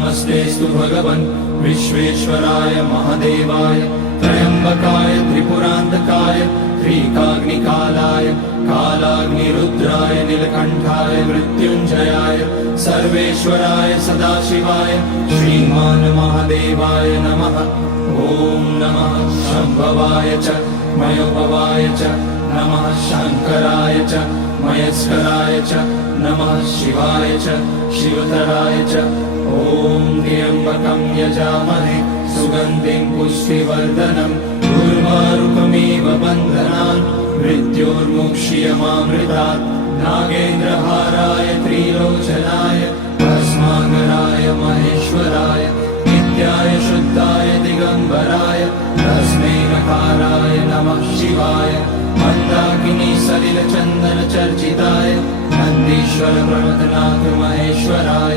नमस्तेस्तु भगवन् विश्वेश्वराय महादेवाय त्र्यम्बकाय त्रिपुरान्तकाय त्रिकाग्निकालाय कालाग्निरुद्राय नीलकण्ठाय मृत्युञ्जयाय सर्वेश्वराय सदाशिवाय श्रीमान् महादेवाय नमः। ॐ नमः शम्भवाय च मयोभवाय च नमः शङ्कराय च मयस्कराय च नमः शिवाय च शिवतराय च। ॐ त्र्यम्बकं यजामहे सुगन्धिं पुष्टिवर्धनम् उर्वारुकमिव बन्धनान् मृत्योर्मुक्ष्यमामृतात्। नागेन्द्रहाराय त्रिलोचनाय भस्माकराय महेश्वराय नित्याय शुद्धाय दिगम्बराय तस्मै नकाराय नमः शिवाय। मन्दाकिनी सलिलचन्दनचर्चिताय नन्दीश्वर प्रमथनाथ महेश्वराय